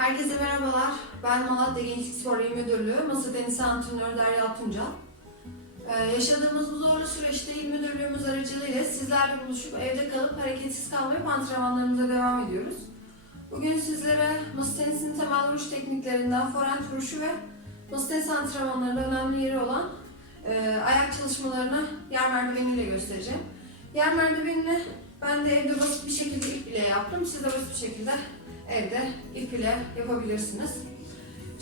Herkese merhabalar. Ben Malatya Gençlik Spor İl Müdürlüğü Masa Tenisi Antrenörü Derya Altunca. Ee, yaşadığımız bu zorlu süreçte İl Müdürlüğümüz aracılığıyla sizlerle buluşup evde kalıp hareketsiz kalmayıp antrenmanlarımıza devam ediyoruz. Bugün sizlere masa tenisinin temel vuruş tekniklerinden forehand vuruşu ve masa tenisi antrenmanlarında önemli yeri olan e, ayak çalışmalarını yer merdiveniyle göstereceğim. Yer merdivenini ben de evde basit bir şekilde ile yaptım. Siz de basit bir şekilde evde ip ile yapabilirsiniz.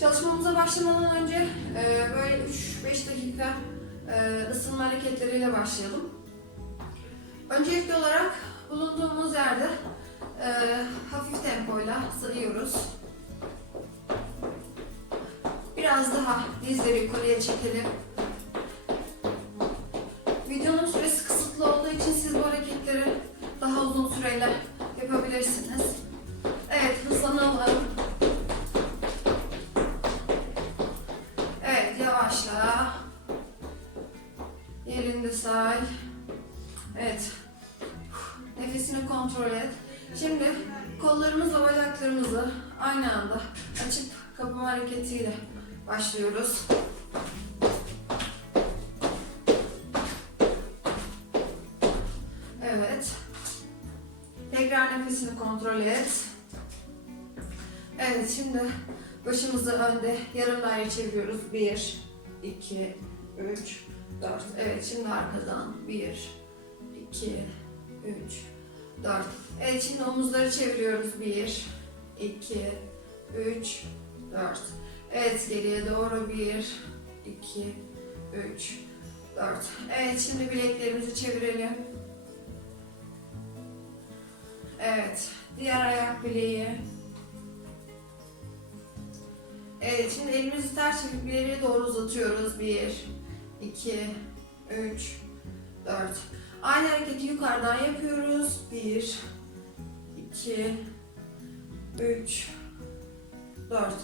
Çalışmamıza başlamadan önce e, böyle 3-5 dakika e, ısınma hareketleriyle başlayalım. Öncelikli olarak bulunduğumuz yerde e, hafif tempoyla sayıyoruz. Biraz daha dizleri yukarıya çekelim. Videonun süresi kısıtlı olduğu için siz bu hareketleri daha uzun süreyle yapabilirsiniz. Evet, hızlanalım. Evet, yavaşla. Yerinde say. Evet. Nefesini kontrol et. Şimdi kollarımızla bacaklarımızı aynı anda açıp kapama hareketiyle başlıyoruz. Evet. Tekrar nefesini kontrol et. Evet şimdi başımızı önde yarım daire çeviriyoruz. 1, 2, 3, 4. Evet şimdi arkadan 1, 2, 3, 4. Evet şimdi omuzları çeviriyoruz. 1, 2, 3, 4. Evet geriye doğru 1, 2, 3, 4. Evet şimdi bileklerimizi çevirelim. Evet. Diğer ayak bileği. Evet. Şimdi elimizi ters çevirip ileriye doğru uzatıyoruz. 1, 2, 3, 4. Aynı hareketi yukarıdan yapıyoruz. 1, 2, 3, 4.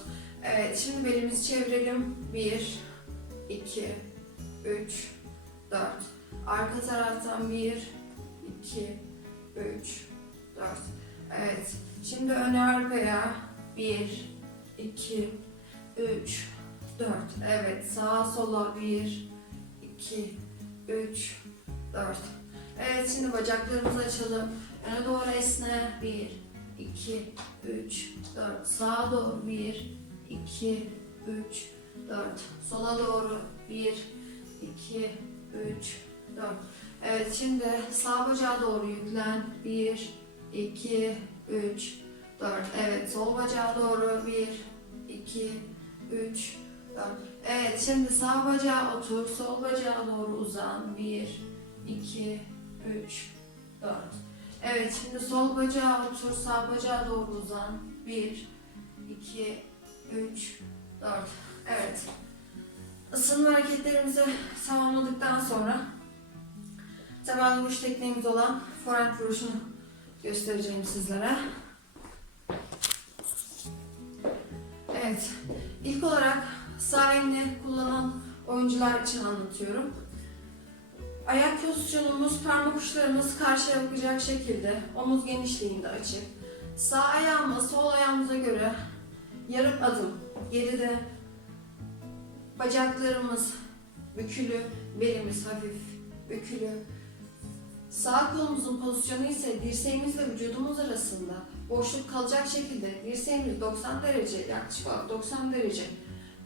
Evet. Şimdi belimizi çevirelim. 1, 2, 3, 4. Arka taraftan 1, 2, 3, 4. Evet. Şimdi öne arkaya 1, 2, 3, 4. Evet. Sağa sola 1, 2, 3, 4. Evet. Şimdi bacaklarımızı açalım. Öne doğru esne. 1, 2, 3, 4. Sağa doğru 1, 2, 3, 4. Sola doğru 1, 2, 3, 4. Evet şimdi sağ bacağa doğru yüklen. 1, 2, 3, 4. Evet, sol bacağa doğru 1, 2, 3, 4. Evet, şimdi sağ bacağa otur, sol bacağa doğru uzan. 1, 2, 3, 4. Evet, şimdi sol bacağa otur, sağ bacağa doğru uzan. 1, 2, 3, 4. Evet. Isınma hareketlerimizi tamamladıktan sonra temel vuruş tekniğimiz olan forehand vuruşunu göstereceğim sizlere. Evet, ilk olarak sağ kullanan oyuncular için anlatıyorum. Ayak pozisyonumuz, parmak uçlarımız karşıya bakacak şekilde, omuz genişliğinde açık. Sağ ayağımız sol ayağımıza göre yarım adım geride. Bacaklarımız bükülü, belimiz hafif bükülü. Sağ kolumuzun pozisyonu ise dirseğimizle vücudumuz arasında boşluk kalacak şekilde dirseğimiz 90 derece, yaklaşık olarak 90 derece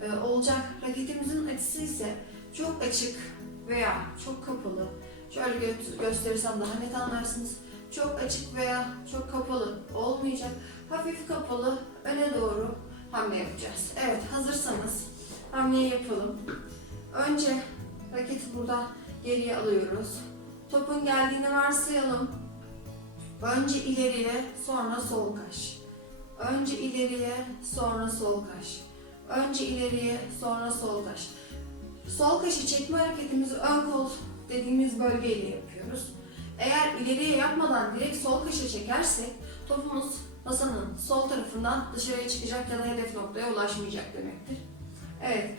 e, olacak. Raketimizin açısı ise çok açık veya çok kapalı. Şöyle gö- gösterirsem daha net anlarsınız. Çok açık veya çok kapalı olmayacak. Hafif kapalı öne doğru hamle yapacağız. Evet hazırsanız hamleyi yapalım. Önce raketi burada geriye alıyoruz. Topun geldiğini varsayalım. Önce ileriye, sonra sol kaş. Önce ileriye, sonra sol kaş. Önce ileriye, sonra sol kaş. Sol kaşı çekme hareketimizi ön kol dediğimiz bölgeyle yapıyoruz. Eğer ileriye yapmadan direkt sol kaşı çekersek topumuz masanın sol tarafından dışarıya çıkacak ya da hedef noktaya ulaşmayacak demektir. Evet,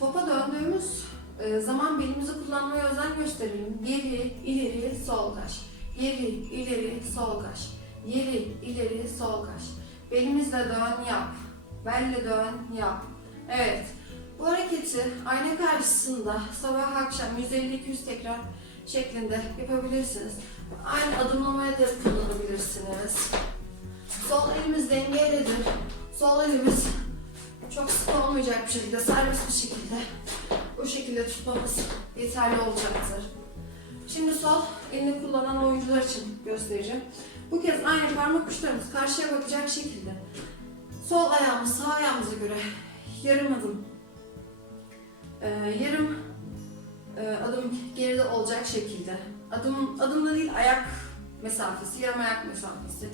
topa döndüğümüz e, zaman belimizi kullanmaya özen gösterelim. Geri, ileri, sol kaş. Geri, ileri, sol kaş. Geri, ileri, sol kaş. Belimizle dön, yap. Belle dön, yap. Evet. Bu hareketi ayna karşısında sabah akşam 150-200 tekrar şeklinde yapabilirsiniz. Aynı adımlamaya da kullanabilirsiniz. Sol elimiz dengelidir. Sol elimiz çok sık olmayacak bir şekilde, serbest bir şekilde bu şekilde tutmamız yeterli olacaktır. Şimdi sol elini kullanan oyuncular için göstereceğim. Bu kez aynı parmak uçlarımız karşıya bakacak şekilde. Sol ayağımız sağ ayağımıza göre yarım adım e, yarım e, adım geride olacak şekilde. Adım adımda değil ayak mesafesi yarım ayak mesafesi.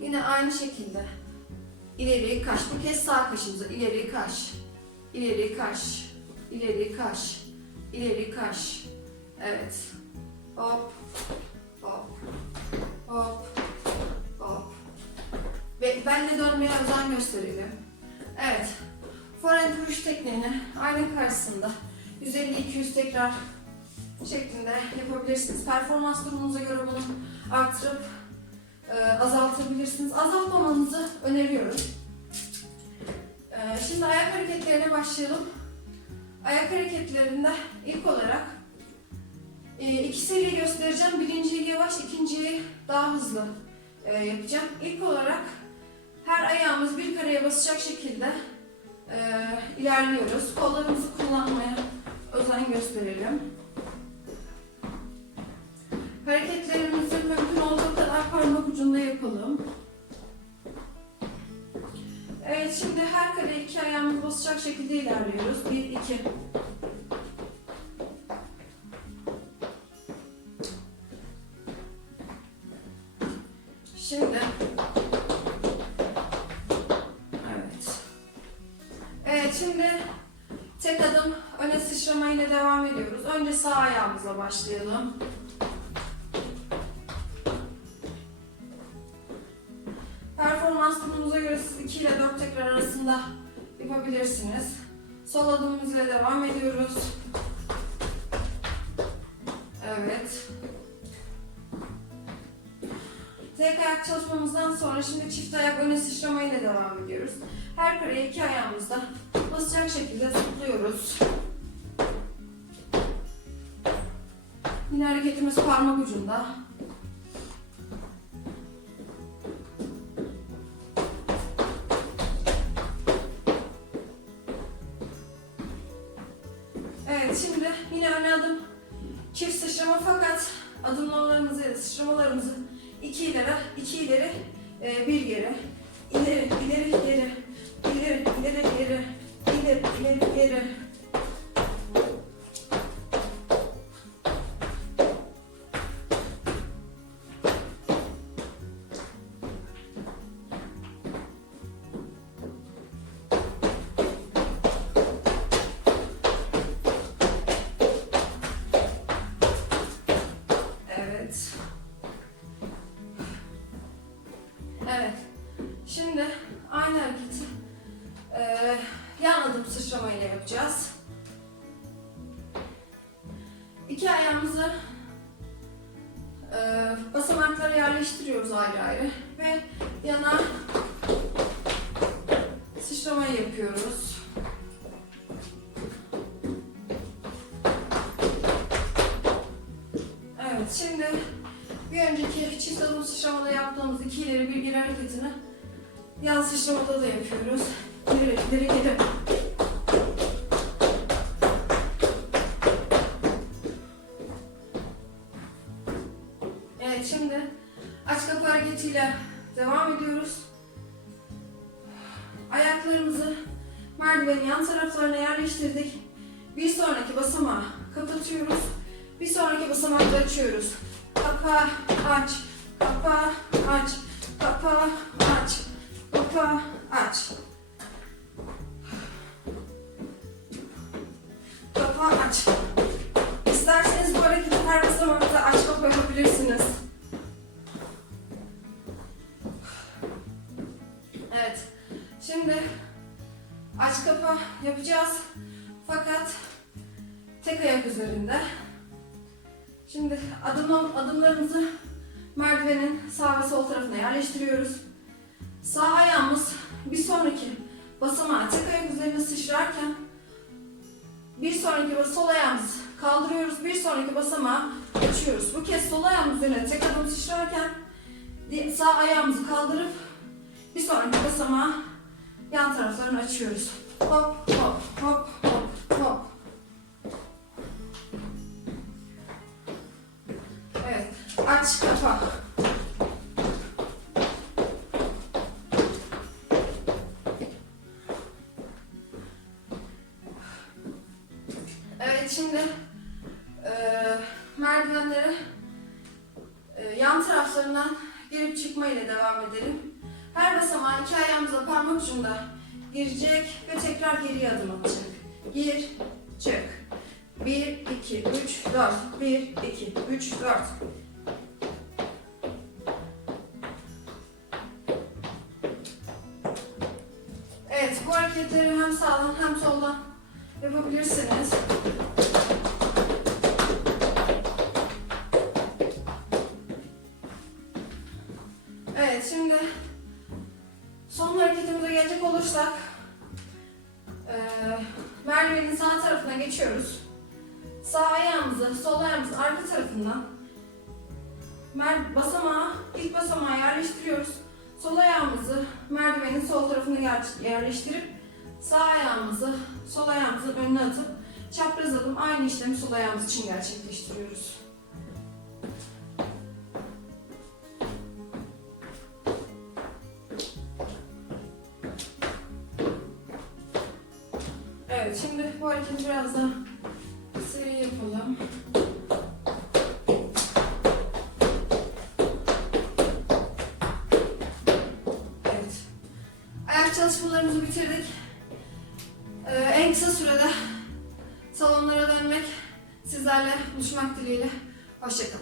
Yine aynı şekilde ileri kaş. Bu kez sağ kaşımıza ileri kaş ileri kaş ileri kaş ileri kaş. Evet hop hop hop hop ve benle dönmeye özen gösterelim. Evet. Forehand vuruş tekniğini ayna karşısında 150-200 tekrar şeklinde yapabilirsiniz. Performans durumunuza göre bunu arttırıp e, azaltabilirsiniz. Azaltmamanızı öneriyorum. E, şimdi ayak hareketlerine başlayalım. Ayak hareketlerinde ilk olarak e, göstereceğim. Birinciyi yavaş, ikinciyi daha hızlı e, yapacağım. İlk olarak her ayağımız bir kareye basacak şekilde e, ilerliyoruz. Kollarımızı kullanmaya özen gösterelim. Hareketlerimizi mümkün olduğu kadar parmak ucunda yapalım. Evet şimdi her kareye iki ayağımız basacak şekilde ilerliyoruz. Bir, iki. Başlayalım. Performans durumunuza göre siz 2 ile 4 tekrar arasında yapabilirsiniz. Sol adımımızla devam ediyoruz. Evet. Tek ayak çalışmamızdan sonra şimdi çift ayak öne sıçrama ile devam ediyoruz. Her kareye iki ayağımızda basacak şekilde zıplıyoruz. Yine hareketimiz parmak ucunda. Evet şimdi yine öne adım çift sıçrama fakat adımlamalarımızı ya da sıçramalarımızı iki ileri, iki ileri, e, bir geri, ileri, ileri, geri, ileri, ileri, geri, ileri, ileri, geri. Yan sıçramada da yapıyoruz. İleri, ileri, geri. Evet, şimdi aç kapı hareketiyle devam ediyoruz. Ayaklarımızı merdivenin yan taraflarına yerleştirdik. Bir sonraki basamağı kapatıyoruz. Bir sonraki basamakta açıyoruz. Kapa, aç, kapa, aç, kapa, aç, kapa, aç. Kapa, aç. İsterseniz bu hareketi her basamakta aç kapa yapabilirsiniz. Evet. Şimdi aç kapa yapacağız. Fakat tek ayak üzerinde. Şimdi adım, adımlarımızı merdivenin sağ ve sol tarafına yerleştiriyoruz. Sağ ayağımız bir sonraki basamağı tek ayak üzerine sıçrarken bir sonraki bas sol ayağımızı kaldırıyoruz. Bir sonraki basamağı açıyoruz. Bu kez sol ayağımız üzerine tek adım sıçrarken sağ ayağımızı kaldırıp bir sonraki basamağı yan taraflarını açıyoruz. Hop hop hop eee, yan taraflarından girip çıkma ile devam edelim. Her basamağa iki ayağımızla parmak ucunda girecek ve tekrar geriye adım atacak. Gir, çık. 1, 2, 3, 4. 1, 2, 3, 4. Evet, bu hareketleri hem sağdan hem soldan yapabilirsiniz. Şimdi son hareketimize gelecek olursak eee merdivenin sağ tarafına geçiyoruz. Sağ ayağımızı, sol ayağımızı arka tarafından mer basamağa, ilk basamağa yerleştiriyoruz. Sol ayağımızı merdivenin sol tarafına yer- yerleştirip sağ ayağımızı sol ayağımızın önüne atıp çapraz adım aynı işlemi sol ayağımız için gerçekleştiriyoruz. Evet, şimdi bu hareketi biraz daha seri yapalım. Evet. Ayak çalışmalarımızı bitirdik. Ee, en kısa sürede salonlara dönmek, sizlerle buluşmak dileğiyle. Hoşçakalın.